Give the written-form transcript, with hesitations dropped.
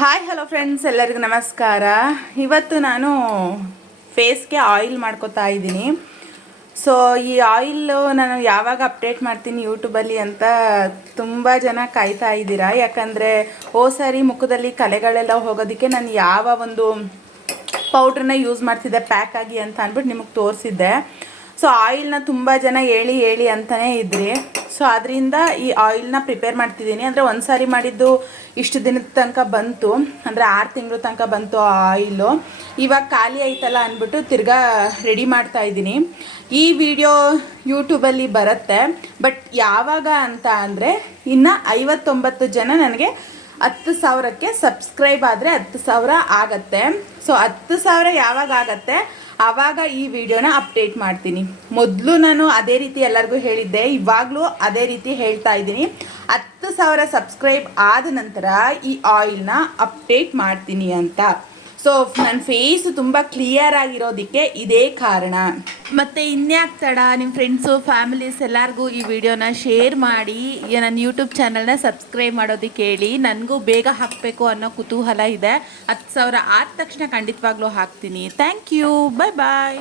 Hi hello friends, ಎಲ್ಲರಿಗೂ ನಮಸ್ಕಾರ. ಇವತ್ತು ನಾನು ಫೇಸ್ಗೆ ಆಯಿಲ್ ಮಾಡ್ಕೋತಾ ಇದ್ದೀನಿ. ಸೊ ಈ ಆಯಿಲ್ ನಾನು ಯಾವಾಗ ಅಪ್ಡೇಟ್ ಮಾಡ್ತೀನಿ ಯೂಟ್ಯೂಬಲ್ಲಿ ಅಂತ ತುಂಬ ಜನ ಕಾಯ್ತಾ ಇದ್ದೀರಾ. ಯಾಕಂದರೆ ಸಾರಿ ಮುಖದಲ್ಲಿ ಕಲೆಗಳೆಲ್ಲ ಹೋಗೋದಕ್ಕೆ ನಾನು ಯಾವ ಒಂದು ಪೌಡ್ರನ್ನ ಯೂಸ್ ಮಾಡ್ತಿದ್ದೆ ಪ್ಯಾಕ್ ಆಗಿ ಅಂತ ಅಂದ್ಬಿಟ್ಟು ನಿಮಗೆ ತೋರಿಸಿದ್ದೆ. ಸೊ ಆಯಿಲ್ನ ತುಂಬ ಜನ ಹೇಳಿ ಅಂತಲೇ ಇದ್ರಿ. ಸೊ ಅದರಿಂದ ಈ ಆಯಿಲ್ನ ಪ್ರಿಪೇರ್ ಮಾಡ್ತಿದ್ದೀನಿ. ಅಂದರೆ ಒಂದು ಸಾರಿ ಮಾಡಿದ್ದು ಇಷ್ಟು ದಿನದ ತನಕ ಬಂತು, ಅಂದರೆ 6 ತಿಂಗಳ ತನಕ ಬಂತು ಆ ಆಯಿಲು. ಇವಾಗ ಖಾಲಿ ಆಯ್ತಲ್ಲ ಅಂದ್ಬಿಟ್ಟು ತಿರ್ಗಾ ರೆಡಿ ಮಾಡ್ತಾ ಇದ್ದೀನಿ. ಈ ವಿಡಿಯೋ ಯೂಟ್ಯೂಬಲ್ಲಿ ಬರುತ್ತೆ, ಬಟ್ ಯಾವಾಗ ಅಂತ ಅಂದರೆ ಇನ್ನು 59 ಜನ ನನಗೆ 10,000ಕ್ಕೆ ಸಬ್ಸ್ಕ್ರೈಬ್ ಆದರೆ 10,000 ಆಗತ್ತೆ. ಸೊ 10,000 ಯಾವಾಗ ಆಗತ್ತೆ ಆವಾಗ ಈ ವಿಡಿಯೋನ ಅಪ್ಡೇಟ್ ಮಾಡ್ತೀನಿ. ಮೊದಲು ನಾನು ಅದೇ ರೀತಿ ಎಲ್ಲರಿಗೂ ಹೇಳಿದ್ದೆ, ಇವಾಗಲೂ ಅದೇ ರೀತಿ ಹೇಳ್ತಾ ಇದ್ದೀನಿ. 10,000 ಸಬ್ಸ್ಕ್ರೈಬ್ ಆದ ನಂತರ ಈ ಆಯಿಲ್ನ ಅಪ್ಡೇಟ್ ಮಾಡ್ತೀನಿ ಅಂತ. ಸೊ ನನ್ನ ಫೇಸ್ ತುಂಬ ಕ್ಲಿಯರ್ ಆಗಿರೋದಕ್ಕೆ ಇದೇ ಕಾರಣ. ಮತ್ತು ಇನ್ಯಾಕೆ ತಡ, ನಿಮ್ಮ ಫ್ರೆಂಡ್ಸು ಫ್ಯಾಮಿಲೀಸ್ ಎಲ್ಲರಿಗೂ ಈ ವಿಡಿಯೋನ ಶೇರ್ ಮಾಡಿ ನನ್ನ ಯೂಟ್ಯೂಬ್ ಚಾನಲ್ನ ಸಬ್ಸ್ಕ್ರೈಬ್ ಮಾಡೋದಕ್ಕೆ ಹೇಳಿ. ನನಗೂ ಬೇಗ ಹಾಕಬೇಕು ಅನ್ನೋ ಕುತೂಹಲ ಇದೆ. 10,000 ಆದ ತಕ್ಷಣ ಖಂಡಿತವಾಗ್ಲೂ ಹಾಕ್ತೀನಿ. Thank you, bye bye.